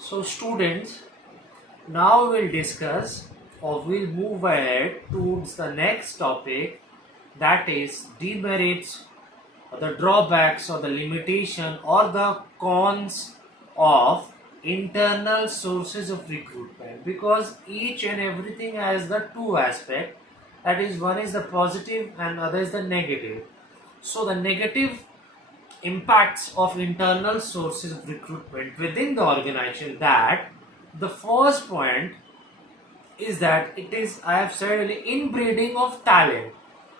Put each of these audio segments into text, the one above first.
So, students, now we'll discuss or we'll move ahead towards the next topic, that is demerits or the drawbacks or the limitation or the cons of internal sources of recruitment, because each and everything has the two aspect, that is, one is the positive and other is the negative. So the negative impacts of internal sources of recruitment within the organization, that the first point is that it is, I have said earlier, inbreeding of talent.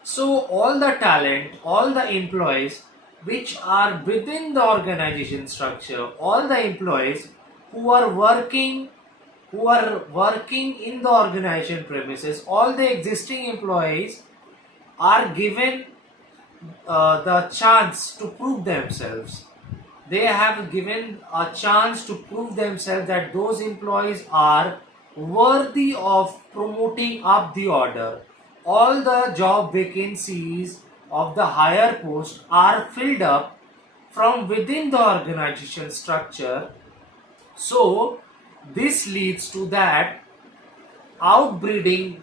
So all the talent, all the employees which are within the organization structure, all the employees who are working in the organization premises, all the existing employees are given the chance to prove themselves. They have given a chance to prove themselves that those employees are worthy of promoting up the order. All the job vacancies of the higher post are filled up from within the organization structure. So this leads to that outbreeding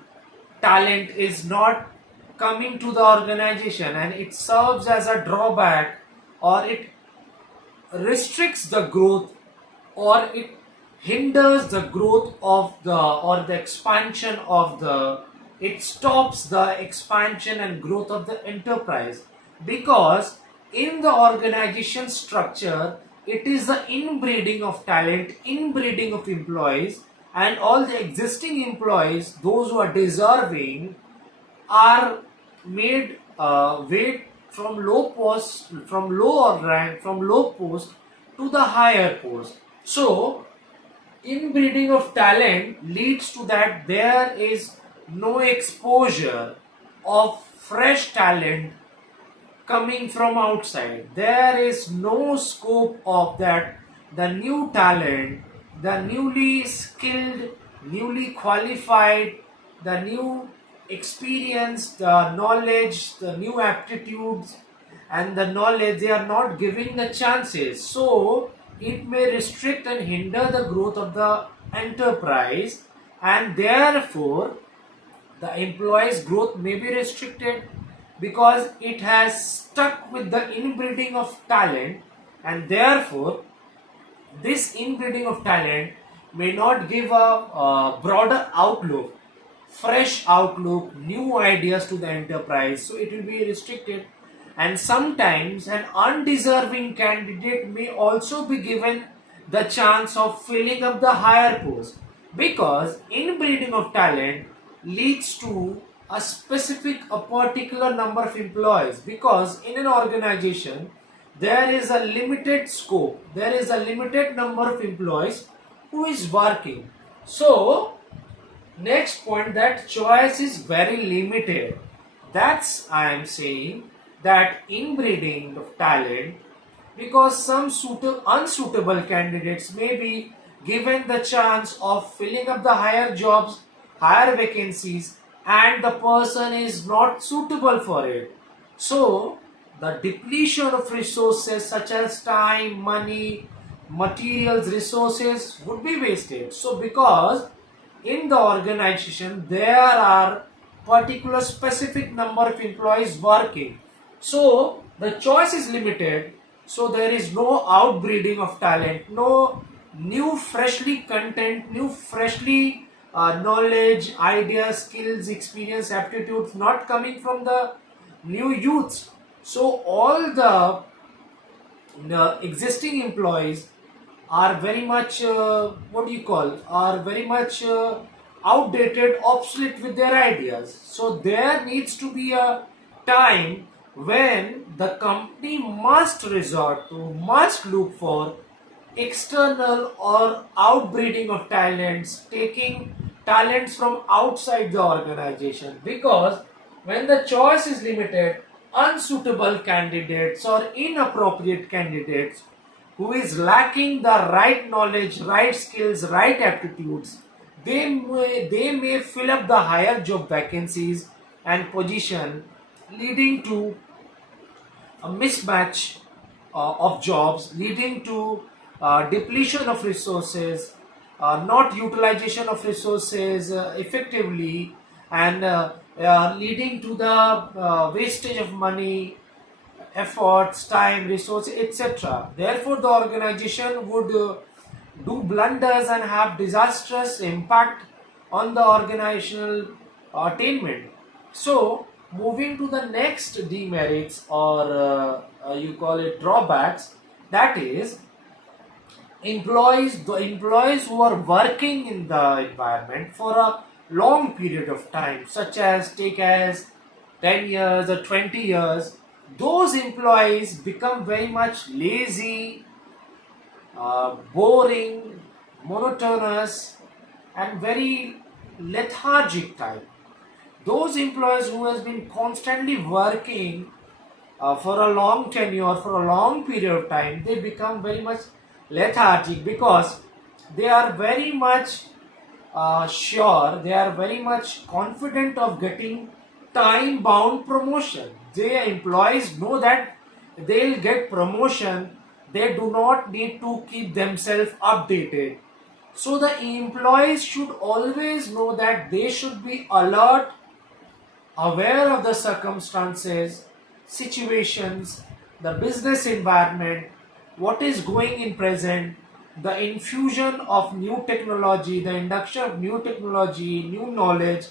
talent is not coming to the organization, and it serves as a drawback, or it restricts the growth, or it hinders the growth of the, or the expansion of the, it stops the expansion and growth of the enterprise, because in the organization structure it is the inbreeding of talent, inbreeding of employees, and all the existing employees, those who are deserving, are made weight from low post, from low rank, from low post to the higher post. So inbreeding of talent leads to that there is no exposure of fresh talent coming from outside. There is no scope of that, the new talent, the newly skilled, newly qualified, the new experience, the knowledge, the new aptitudes, and the knowledge, they are not giving the chances. So it may restrict and hinder the growth of the enterprise, and therefore the employee's growth may be restricted, because it has stuck with the inbreeding of talent, and therefore this inbreeding of talent may not give a broader outlook, fresh outlook, new ideas to the enterprise, so it will be restricted. And sometimes an undeserving candidate may also be given the chance of filling up the higher post, because inbreeding of talent leads to a particular number of employees, because in an organization there is a limited scope, there is a limited number of employees who is working. So next point, that choice is very limited. That's, I am saying, that inbreeding of talent, because some unsuitable candidates may be given the chance of filling up the higher jobs, higher vacancies, and the person is not suitable for it. So the depletion of resources such as time, money, materials, resources would be wasted. So because in the organization there are particular specific number of employees working, so the choice is limited, so there is no outbreeding of talent, no new freshly content, new freshly knowledge, ideas, skills, experience, aptitudes not coming from the new youths. So all the existing employees are very much what do you call, are very much outdated, obsolete with their ideas. So there needs to be a time when the company must resort to, must look for external or outbreeding of talents, taking talents from outside the organization, because when the choice is limited, unsuitable candidates or inappropriate candidates who is lacking the right knowledge, right skills, right aptitudes, they may fill up the higher job vacancies and position, leading to a mismatch of jobs, leading to depletion of resources, not utilization of resources effectively, and leading to the wastage of money, efforts, time, resources, etc. Therefore, the organization would do blunders and have disastrous impact on the organizational attainment. So, moving to the next demerits, or you call it drawbacks, that is the employees who are working in the environment for a long period of time, such as take as 10 years or 20 years, those employees become very much lazy, boring, monotonous, and very lethargic type. Those employees who has been constantly working for a long tenure, for a long period of time, they become very much lethargic because they are very much sure, they are very much confident of getting time bound promotion. Their employees know that they'll get promotion, they do not need to keep themselves updated. So the employees should always know that they should be alert, aware of the circumstances, situations, the business environment, what is going in present, the infusion of new technology, the induction of new technology, new knowledge,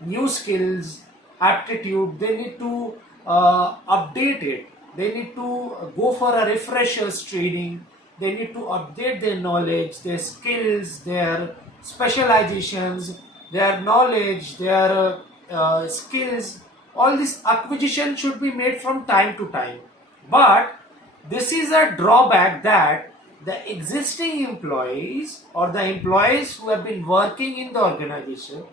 new skills, aptitude. They need to update it. They need to go for a refreshers training. They need to update their knowledge, their skills, their specializations, their knowledge, their skills. All this acquisition should be made from time to time. But this is a drawback that the existing employees or the employees who have been working in the organization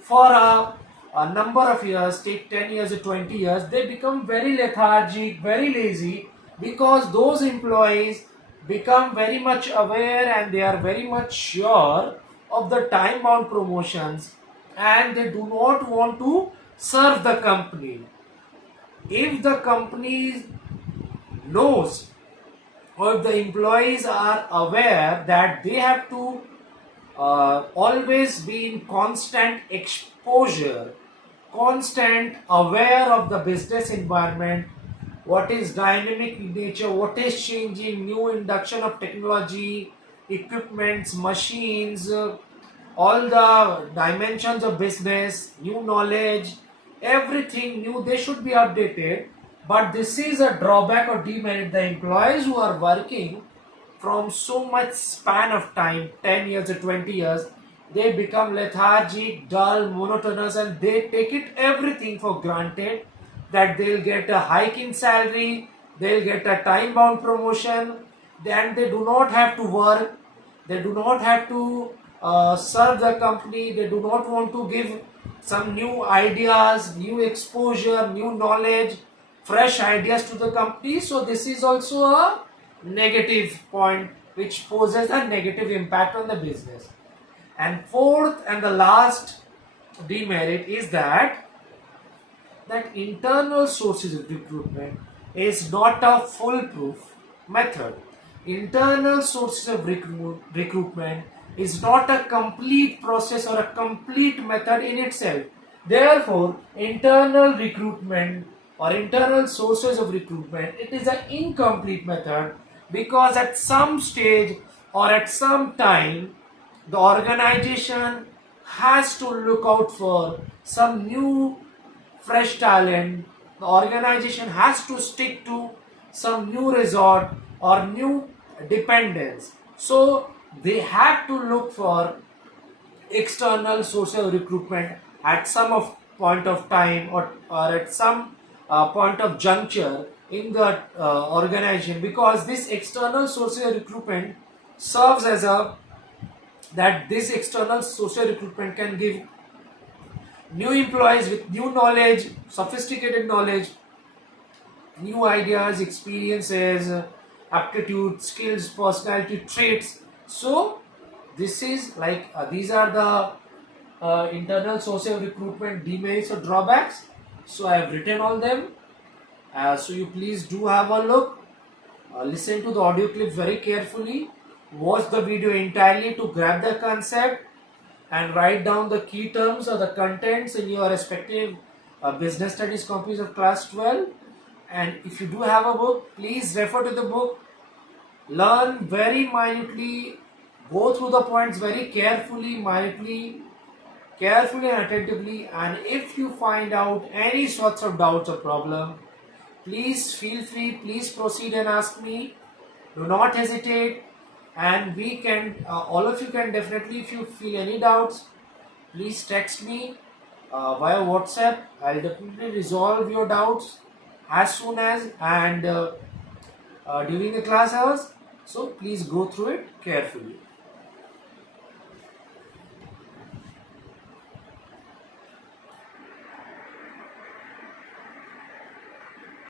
for a number of years, take 10 years or 20 years, they become very lethargic, very lazy, because those employees become very much aware and they are very much sure of the time bound promotions, and they do not want to serve the company. If the company knows, or if the employees are aware that they have to always be in constant exposure, constant aware of the business environment, what is dynamic in nature, what is changing, new induction of technology, equipments, machines, all the dimensions of business, new knowledge, everything new, they should be updated. But this is a drawback or demerit. The employees who are working from so much span of time, 10 years or 20 years, they become lethargic, dull, monotonous, and they take it everything for granted that they'll get a hike in salary, they'll get a time bound promotion, then they do not have to work, they do not have to serve the company, they do not want to give some new ideas, new exposure, new knowledge, fresh ideas to the company. So this is also a negative point which poses a negative impact on the business. And fourth and the last demerit is that internal sources of recruitment is not a foolproof method. Internal sources of recruitment is not a complete process or a complete method in itself. Therefore, internal recruitment or internal sources of recruitment, it is an incomplete method, because at some stage or at some time the organization has to look out for some new fresh talent. The organization has to stick to some new resort or new dependence. So they have to look for external social recruitment at some of point of time, or at some point of juncture in the organization, because this external social recruitment serves as a that this external social recruitment can give new employees with new knowledge, sophisticated knowledge, new ideas, experiences, aptitude, skills, personality traits. So this is like these are the internal social recruitment demerits or drawbacks. So I have written all them. So you please do have a look, listen to the audio clip very carefully, watch the video entirely to grab the concept and write down the key terms or the contents in your respective business studies copies of class 12. And if you do have a book, please refer to the book, learn very minutely, go through the points very carefully and attentively. And if you find out any sorts of doubts or problem, please feel free, please proceed and ask me. Do not hesitate, and we can, all of you can definitely, if you feel any doubts, please text me via WhatsApp. I'll definitely resolve your doubts as soon as and during the class hours. So please go through it carefully.